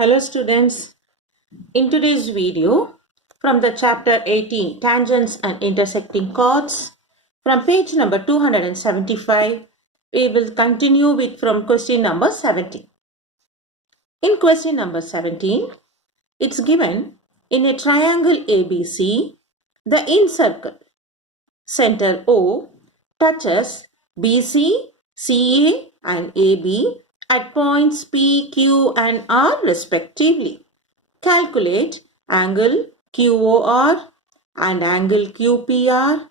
Hello students, in today's video from the chapter 18 Tangents and Intersecting Chords from page number 275 we will continue with from question number 17. In question number 17 it's given in a triangle ABC the incircle center O touches BC, CA and AB at points P, Q and R respectively. Calculate angle QOR and angle QPR,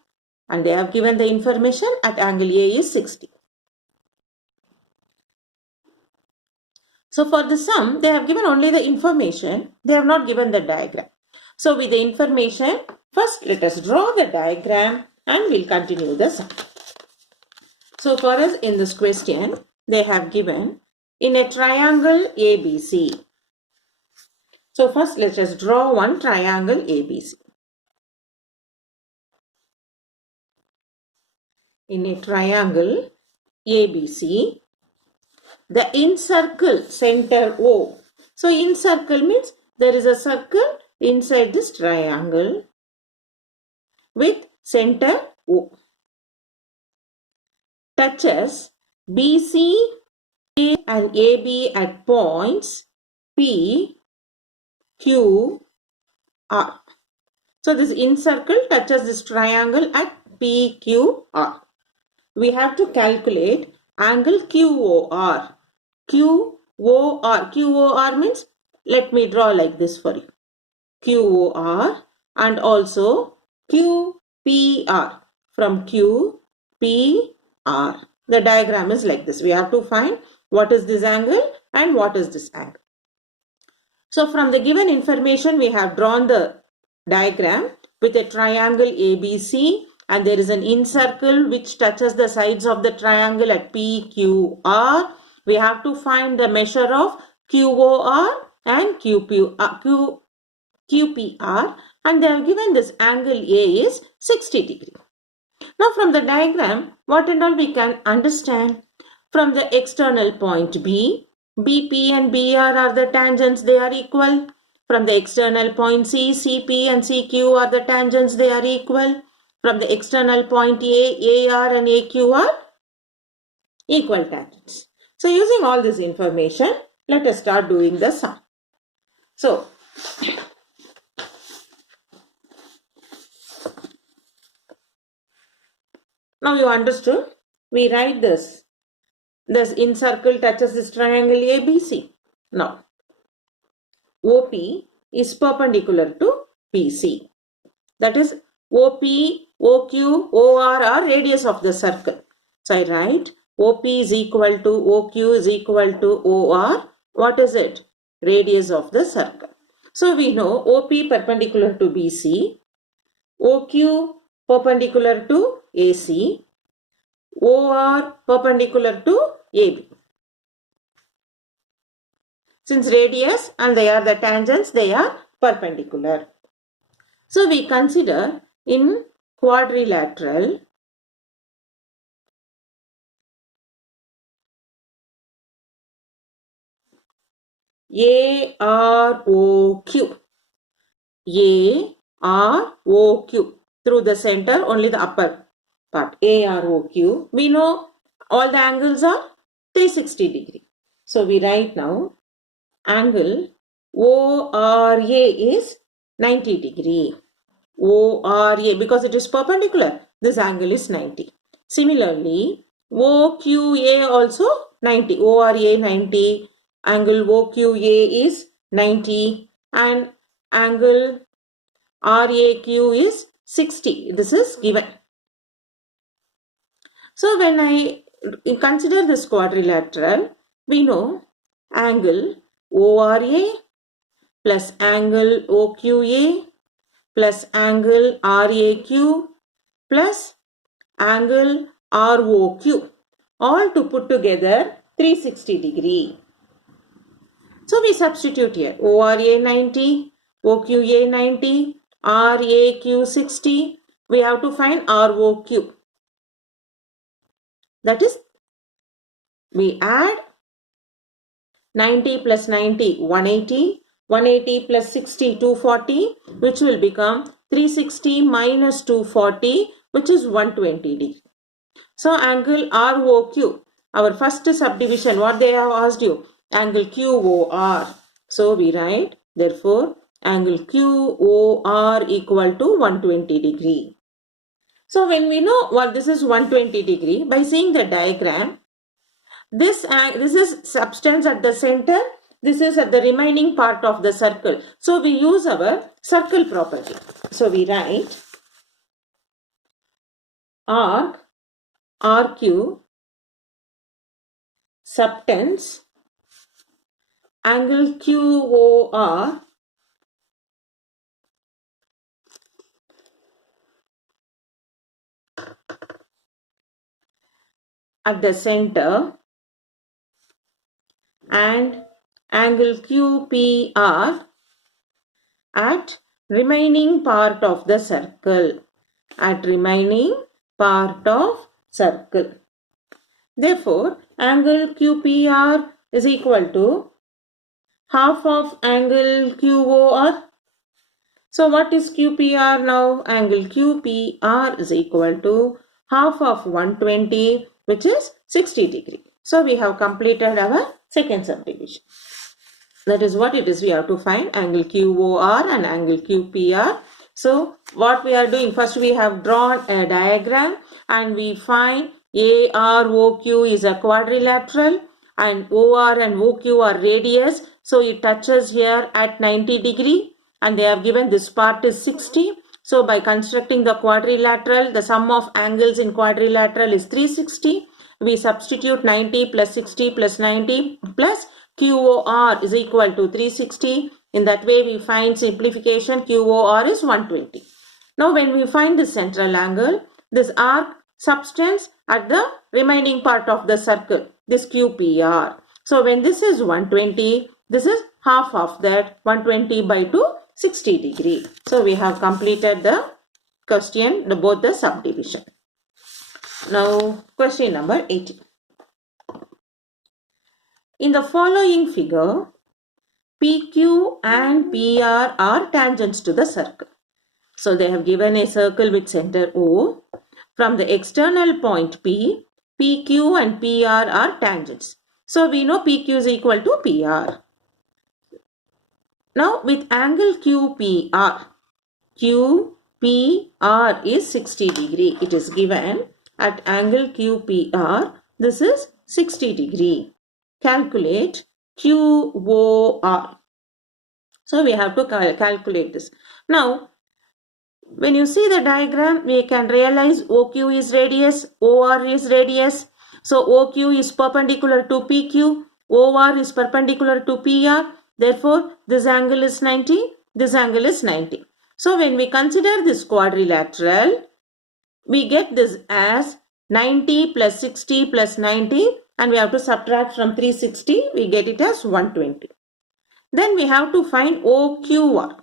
and they have given the information at angle A is 60. So for the sum, they have given only the information. They have not given the diagram. So with the information, first let us draw the diagram and we'll continue the sum. So for us in this question, they have given in a triangle ABC. So first let us draw one triangle ABC. In a triangle ABC, the incircle center O. So incircle means there is a circle inside this triangle with center O. Touches BC and AB at points P, Q, R. So this incircle touches this triangle at P, Q, R. We have to calculate angle QOR. QOR means, let me draw like this for you. QOR and also QPR. From Q, P, R. The diagram is like this. We have to find what is this angle and what is this angle. So from the given information, we have drawn the diagram with a triangle ABC. And there is an incircle which touches the sides of the triangle at PQR. We have to find the measure of QOR and QPR. And they have given this angle A is 60 degree. Now from the diagram, what and all we can understand? From the external point B, BP and BR are the tangents, they are equal. From the external point C, CP and CQ are the tangents, they are equal. From the external point A, AR and AQ are equal tangents. So using all this information, let us start doing the sum. So, now you understood. We write this. This incircle touches this triangle ABC. Now, OP is perpendicular to PC. That is OP, OQ, OR are radius of the circle. So I write OP is equal to OQ is equal to OR. What is it? Radius of the circle. So we know OP perpendicular to BC, OQ perpendicular to AC, OR perpendicular to AB. Since radius and they are the tangents, they are perpendicular. So we consider in quadrilateral AROQ. AROQ. Through the center, only the upper part. AROQ. We know all the angles are 360 degree. So we write now angle ORA is 90 degree. ORA, because it is perpendicular, this angle is 90. Similarly, OQA also 90. ORA 90. Angle OQA is 90. And angle RAQ is 60. This is given. So when I consider this quadrilateral, we know angle ORA plus angle OQA plus angle RAQ plus angle ROQ, all to put together 360 degree. So we substitute here ORA 90, OQA 90, RAQ 60. We have to find ROQ. That is, we add 90 plus 90, 180. 180 plus 60, 240, which will become 360 minus 240, which is 120 degree. So angle ROQ, our first subdivision, what they have asked you, angle QOR. So we write, therefore, angle QOR equal to 120 degree. So when we know what this is 120 degree, by seeing the diagram, this is substance at the center, this is at the remaining part of the circle. So we use our circle property. So we write arc RQ subtends angle QOR at the center and angle QPR at remaining part of the circle. At remaining part of circle. Therefore, angle QPR is equal to half of angle QOR. So what is QPR now? Angle QPR is equal to half of 120, which is 60 degree. So we have completed our second subdivision. That is what it is. We have to find angle QOR and angle QPR. So what we are doing, first we have drawn a diagram and we find AROQ is a quadrilateral and OR and OQ are radius. So it touches here at 90 degree and they have given this part is 60. So by constructing the quadrilateral, the sum of angles in quadrilateral is 360. We substitute 90 plus 60 plus 90 plus QOR is equal to 360. In that way we find simplification, QOR is 120. Now when we find the central angle, this arc subtends at the remaining part of the circle, this QPR. So when this is 120, this is half of that, 120 by 2, 60 degree. So we have completed the question, both the subdivision. Now question number 18. In the following figure, PQ and PR are tangents to the circle. So they have given a circle with center O. From the external point P, PQ and PR are tangents. So we know PQ is equal to PR. Now with angle QPR, QPR is 60 degree. It is given at angle QPR, this is 60 degree. Calculate QOR. So we have to calculate this. Now, when you see the diagram, we can realize OQ is radius, OR is radius. So OQ is perpendicular to PQ, OR is perpendicular to PR. Therefore, this angle is 90, this angle is 90. So when we consider this quadrilateral, we get this as 90 plus 60 plus 90 and we have to subtract from 360, we get it as 120. Then we have to find OQR.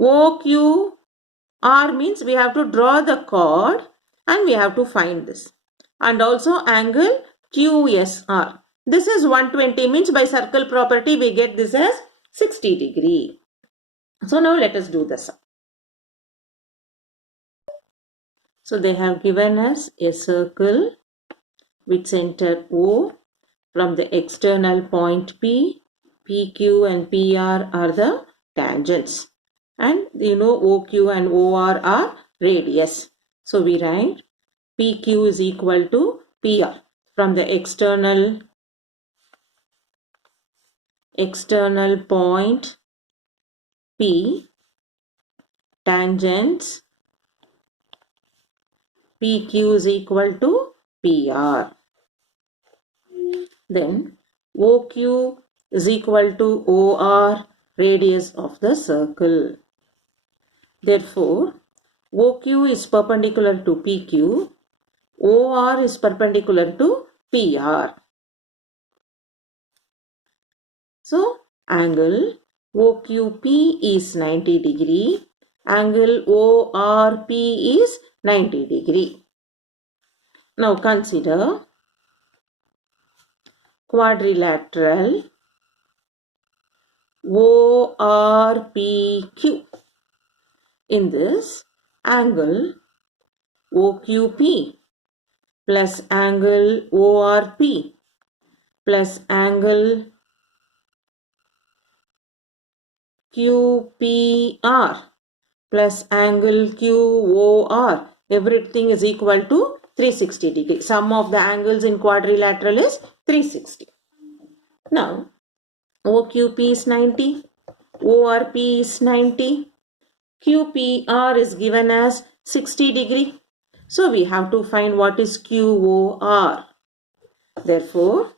OQR means we have to draw the chord and we have to find this. And also angle QSR. This is 120 means by circle property we get this as 60 degree. So now let us do this. So they have given us a circle with center O. From the external point P, PQ and PR are the tangents. And you know OQ and OR are radius. So we write PQ is equal to PR. From the external point P, tangents PQ is equal to PR. Then OQ is equal to OR, radius of the circle. Therefore, OQ is perpendicular to PQ, OR is perpendicular to PR. So, angle OQP is 90 degree, angle ORP is 90 degree. Now consider quadrilateral ORPQ. In this, angle OQP plus angle ORP plus angle QPR plus angle QOR, everything is equal to 360 degree. Sum of the angles in quadrilateral is 360. Now, OQP is 90, ORP is 90, QPR is given as 60 degree. So, we have to find what is QOR. Therefore,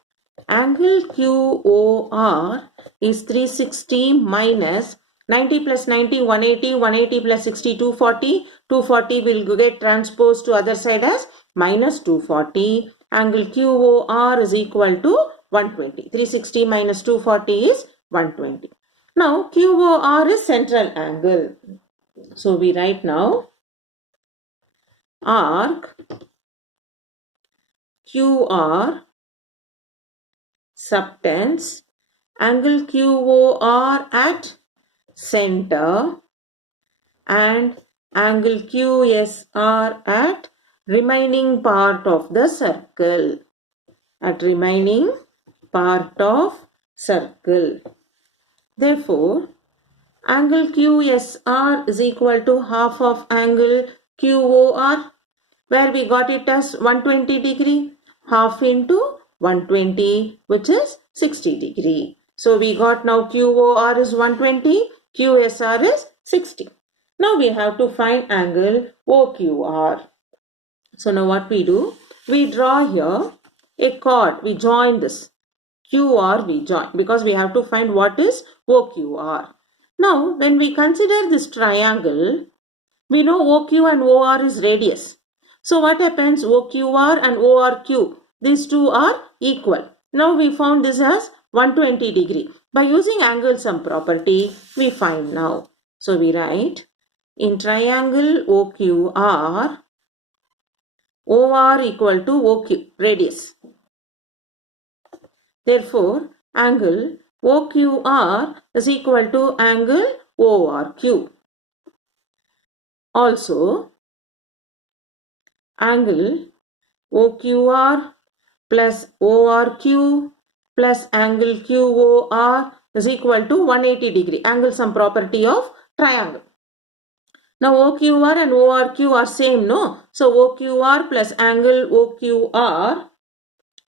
angle QOR is 360 minus 90 plus 90, 180, 180 plus 60, 240. 240 will get transposed to other side as minus 240. Angle QOR is equal to 120. 360 minus 240 is 120. Now, QOR is central angle. So, we write now arc QR subtends angle QOR at center and angle QSR at remaining part of the circle. At remaining part of circle. Therefore, angle QSR is equal to half of angle QOR, where we got it as 120 degree. Half into 120, which is 60 degree. So, we got now QOR is 120, QSR is 60. Now, we have to find angle OQR. So, now what we do? We draw here a chord. We join this. QR we join because we have to find what is OQR. Now, when we consider this triangle, we know OQ and OR is radius. So, what happens? OQR and ORQ, these two are equal. Now, we found this as 120 degree. By using angle sum property, we find now. So, we write in triangle OQR, OR equal to OQ, radius. Therefore, angle OQR is equal to angle ORQ. Also, angle OQR plus ORQ plus angle QOR is equal to 180 degree. Angle sum property of triangle. Now, OQR and ORQ are same, no? So, OQR plus angle OQR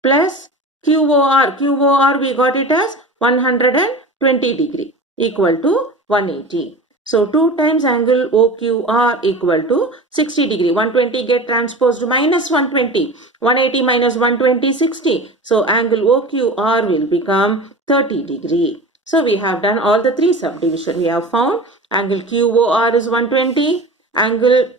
plus QOR. QOR we got it as 120 degree equal to 180. So, 2 times angle OQR equal to 60 degree. 120 get transposed minus 120. 180 minus 120, 60. So, angle OQR will become 30 degree. So, we have done all the 3 subdivision. We have found angle QOR is 120, angle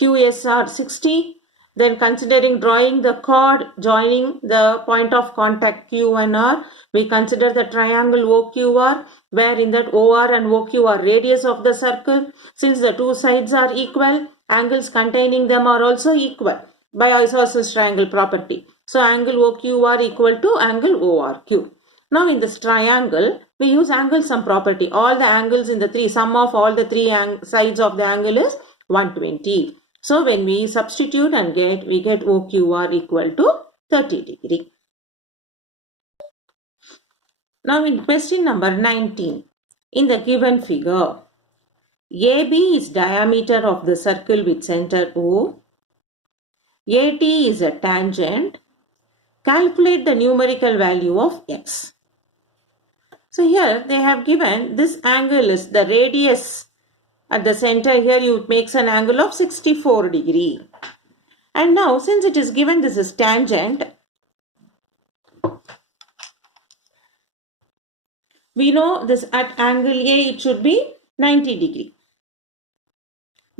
QSR 60. Then considering drawing the chord joining the point of contact Q and R, we consider the triangle OQR, where in that OR and OQ are radius of the circle. Since the 2 sides are equal, angles containing them are also equal by isosceles triangle property. So, angle OQR equal to angle ORQ. Now, in this triangle, we use angle sum property. All the angles in the sum of all the 3 sides of the angle is 120. So, when we substitute and we get OQR equal to 30 degree. Now, in question number 19, in the given figure, AB is diameter of the circle with center O, AT is a tangent, calculate the numerical value of x. So, here they have given this angle is the radius. At the center here, it makes an angle of 64 degree. And now, since it is given this is tangent, we know this at angle A, it should be 90 degree.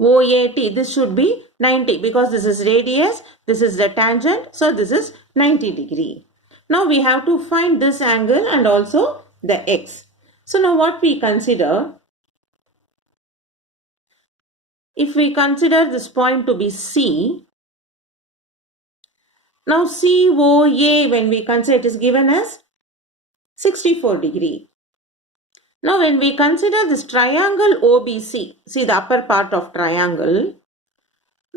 OAT, this should be 90 because this is radius, this is the tangent. So, this is 90 degree. Now, we have to find this angle and also the x. So, now what we consider, if we consider this point to be C, Now COA, when we consider, it is given as 64 degree. Now when we consider this triangle OBC, see the upper part of triangle,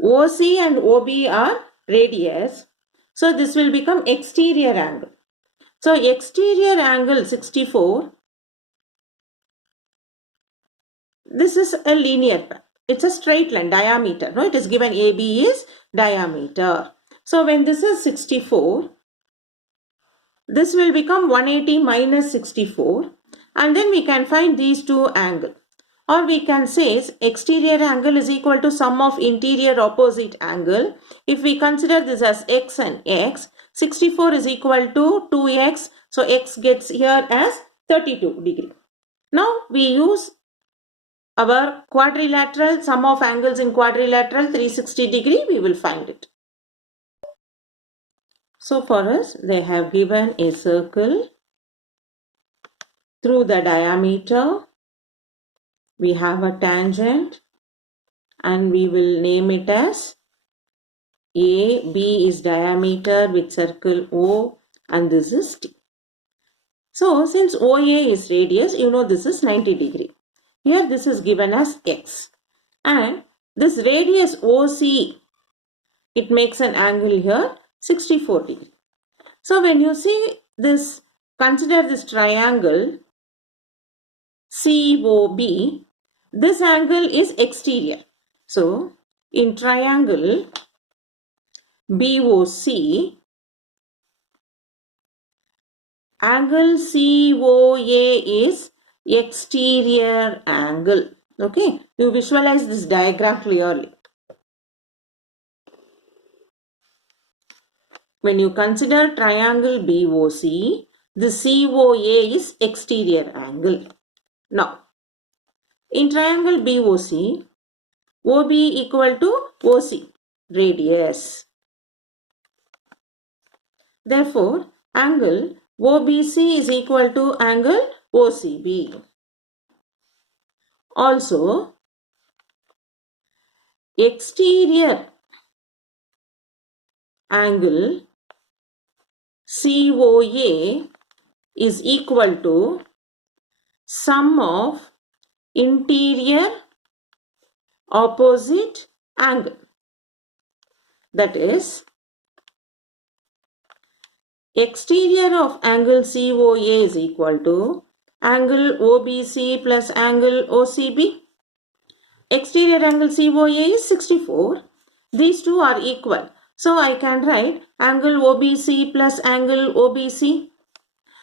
OC and OB are radius. So this will become exterior angle. So exterior angle 64, this is a linear path. It's a straight line, diameter. No, it is given AB is diameter. So when this is 64, this will become 180 minus 64. And then we can find these two angles. Or we can say exterior angle is equal to sum of interior opposite angle. If we consider this as x and x, 64 is equal to 2x. So x gets here as 32 degree. Now we use our quadrilateral, sum of angles in quadrilateral 360 degree, we will find it. So for us, they have given a circle through the diameter. We have a tangent and we will name it as A. B is diameter with circle O and this is T. So since OA is radius, you know this is 90 degree. Here this is given as X. And this radius OC, it makes an angle here 64 degree. So when you see this, consider this triangle COB, this angle is exterior. So in triangle BOC, angle COA is exterior angle. Okay, you visualize this diagram clearly. When you consider triangle BOC, the COA is exterior angle. Now, in triangle BOC, OB equal to OC, radius. Therefore, angle OBC is equal to angle OCB. Also, exterior angle COA is equal to sum of interior opposite angle. That is, exterior of angle COA is equal to angle OBC plus angle OCB. Exterior angle COA is 64. These two are equal. So I can write angle OBC plus angle OBC.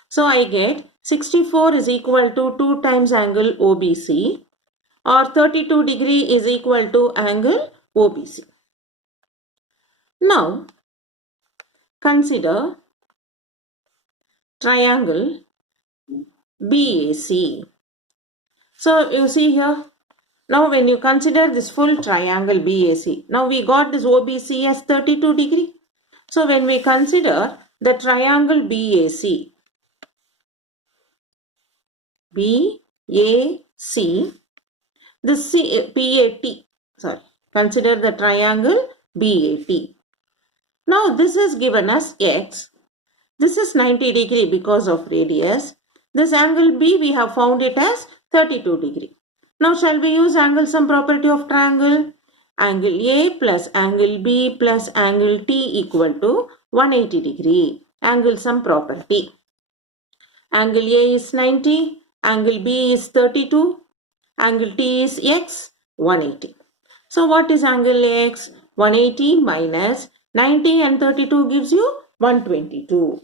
So I get 64 is equal to 2 times angle OBC, or 32 degree is equal to angle OBC. Now consider triangle BAC. So you see here, now when you consider this full triangle BAC, now we got this OBC as 32 degree. So when we consider the triangle BAC, this consider the triangle BAT. Now this is given as X. This is 90 degree because of radius. This angle B, we have found it as 32 degree. Now shall we use angle sum property of triangle? Angle A plus angle B plus angle T equal to 180 degree. Angle sum property. Angle A is 90. Angle B is 32. Angle T is X, 180. So what is angle X? 180 minus 90 and 32 gives you 122.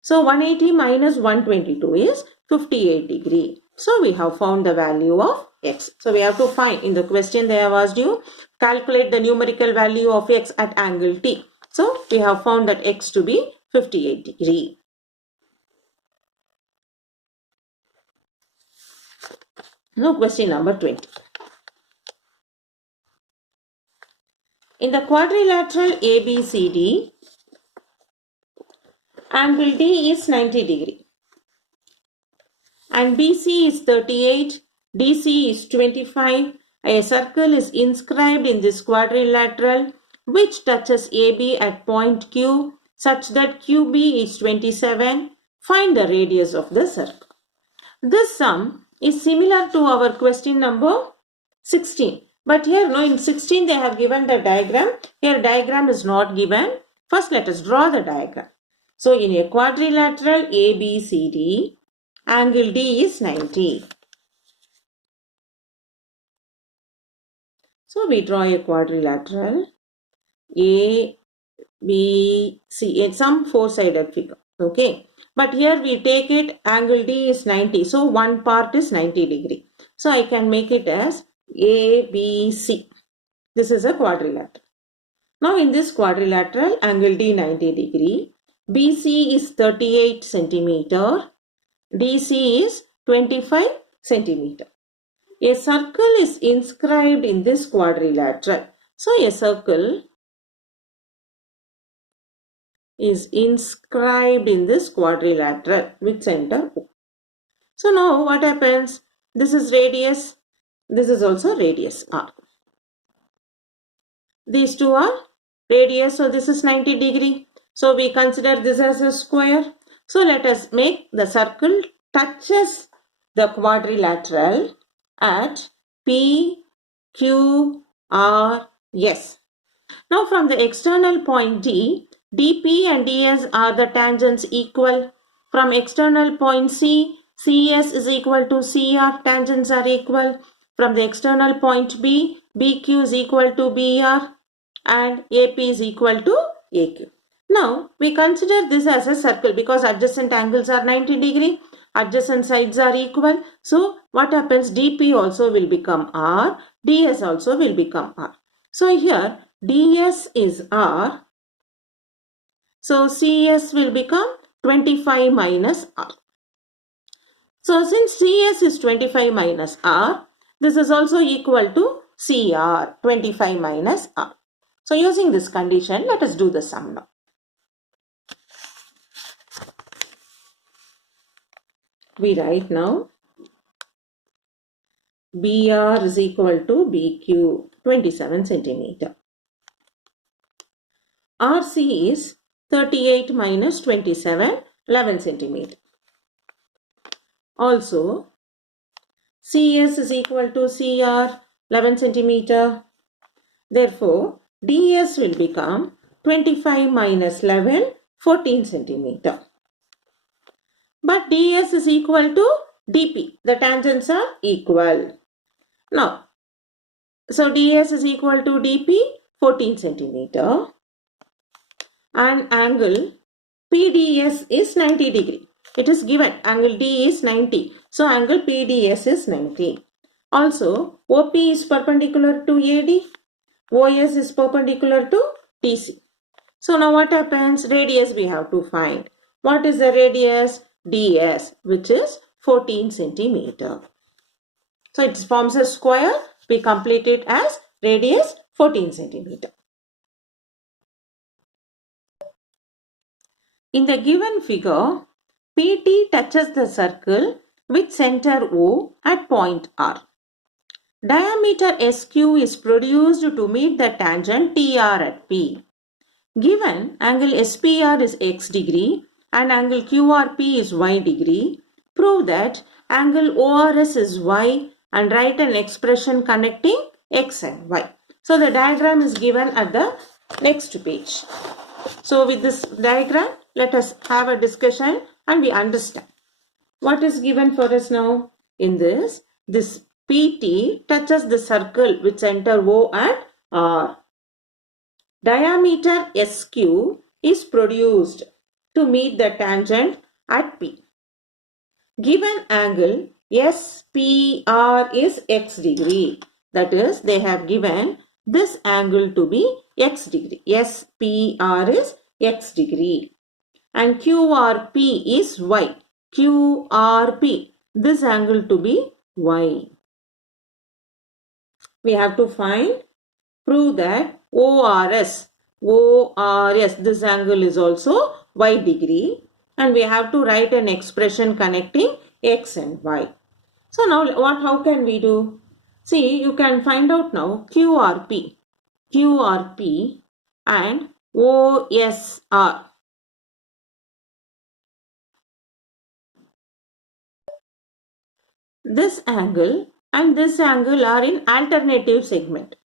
So 180 minus 122 is 58 degree. So we have found the value of X. So we have to find, in the question they have asked you, calculate the numerical value of X at angle T. So we have found that X to be 58 degree. Now question number 20. In the quadrilateral ABCD, angle D is 90 degree and BC is 38, DC is 25. A circle is inscribed in this quadrilateral which touches AB at point Q. such that QB is 27. Find the radius of the circle. This sum is similar to our question number 16. But here, no, in 16 they have given the diagram. Here diagram is not given. First let us draw the diagram. So in a quadrilateral ABCD, angle D is 90. So we draw a quadrilateral A, B, C, in some four-sided figure. Okay. But here we take it, angle D is 90. So one part is 90 degree. So I can make it as ABC. This is a quadrilateral. Now in this quadrilateral, angle D 90 degree. BC is 38 centimeter. DC is 25 centimeter. A circle is inscribed in this quadrilateral. So a circle is inscribed in this quadrilateral with center O. So now what happens? This is radius. This is also radius R. These two are radius. So this is 90 degree. So we consider this as a square. So let us make the circle touches the quadrilateral at P, Q, R, S. Now from the external point D, DP and DS are the tangents equal. From external point C, CS is equal to CR, tangents are equal. From the external point B, BQ is equal to BR and AP is equal to AQ. Now we consider this as a circle because adjacent angles are 90 degree, adjacent sides are equal. So what happens? DP also will become R, DS also will become R. So here DS is R. So CS will become 25 minus R. So since CS is 25 minus R, this is also equal to CR, 25 minus R. So using this condition, let us do the sum now. We write now BR is equal to BQ, 27 centimeter. RC is 38 minus 27, 11 centimeter. Also, CS is equal to CR, 11 centimeter. Therefore, DS will become 25 minus 11, 14 centimeter. But DS is equal to DP. The tangents are equal. Now, so DS is equal to DP, 14 centimeter. And angle PDS is 90 degree. It is given angle D is 90. So angle PDS is 90. Also OP is perpendicular to AD. OS is perpendicular to DC. So now what happens? Radius we have to find. What is the radius? DS, which is 14 centimeter. So it forms a square. We complete it as radius 14 centimeter. In the given figure, PT touches the circle with center O at point R. Diameter SQ is produced to meet the tangent TR at P. Given angle SPR is X degree and angle QRP is Y degree, prove that angle ORS is Y and write an expression connecting X and Y. So the diagram is given at the next page. So with this diagram, let us have a discussion and we understand. What is given for us now? In this PT touches the circle with center O at R. Diameter SQ is produced to meet the tangent at P. Given angle SPR is X degree. That is, they have given this angle to be X degree. SPR is X degree. And QRP is Y. QRP, this angle to be Y. We have to prove that ORS, this angle is also Y degree. And we have to write an expression connecting X and Y. So now how can we do? See, you can find out now QRP and OSR. this angle and this angle are in alternative segment.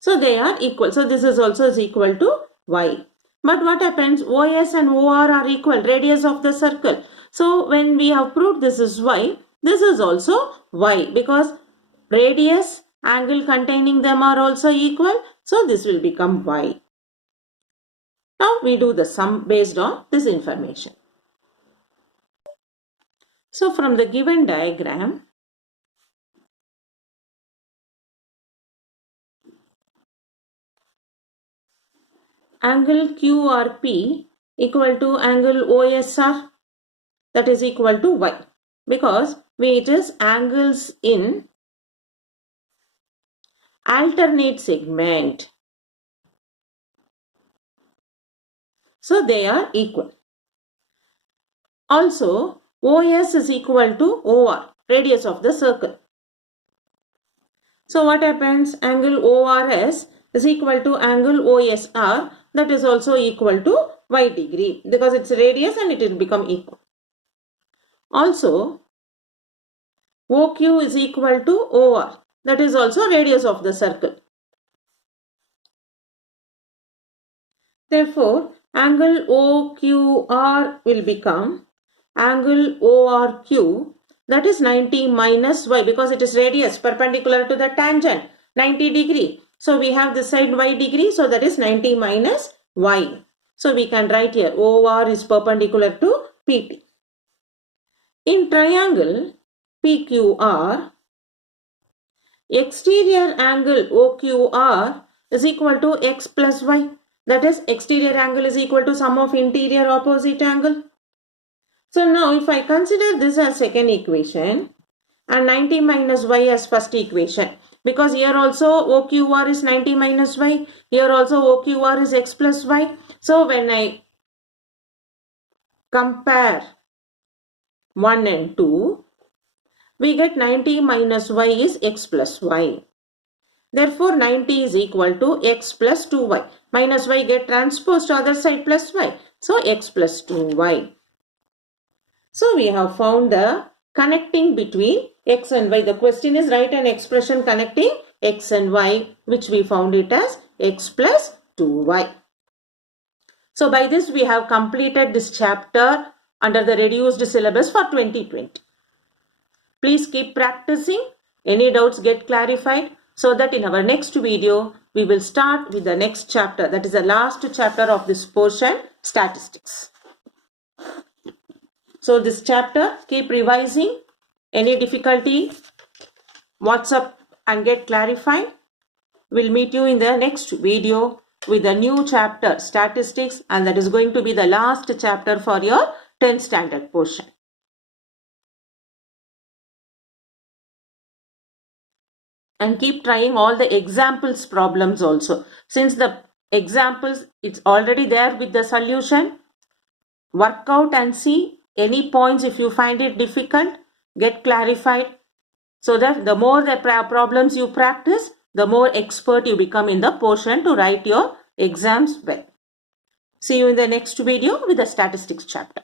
So they are equal. So this is also is equal to y. But what happens? OS and OR are equal, radius of the circle. So when we have proved this is y, this is also y, because radius, angle containing them are also equal. So this will become y. Now we do the sum based on this information. So from the given diagram, angle QRP equal to angle OSR, that is equal to y, because it is angles in alternate segment. So they are equal. Also, OS is equal to OR, radius of the circle. So what happens? Angle ORS is equal to angle OSR, that is also equal to y degree, because it's radius and it will become equal. Also, OQ is equal to OR, that is also radius of the circle. Therefore, angle OQR will become angle ORQ, that is 90 minus y, because it is radius perpendicular to the tangent, 90 degree. So we have this side y degree, so that is 90 minus y. So we can write here OR is perpendicular to PT. In triangle PQR, exterior angle OQR is equal to x plus y. That is, exterior angle is equal to sum of interior opposite angle. So now if I consider this as second equation and 90 minus y as first equation, because here also OQR is 90 minus y, here also OQR is x plus y. So when I compare 1 and 2, we get 90 minus y is x plus y. Therefore, 90 is equal to x plus 2y. Minus y get transposed to other side plus y. So, x plus 2y. So, we have found the connecting between x and y. The question is write an expression connecting x and y, which we found it as x plus 2y. So, by this we have completed this chapter under the reduced syllabus for 2020. Please keep practicing. Any doubts get clarified, so that in our next video, we will start with the next chapter. That is the last chapter of this portion, statistics. So this chapter, keep revising. Any difficulty, WhatsApp and get clarified. We'll meet you in the next video with a new chapter, statistics, and that is going to be the last chapter for your 10th standard portion. And keep trying all the examples problems also. Since the examples, it's already there with the solution. Work out and see any points. If you find it difficult, get clarified, so that the more the problems you practice, the more expert you become in the portion to write your exams well. See you in the next video with the statistics chapter.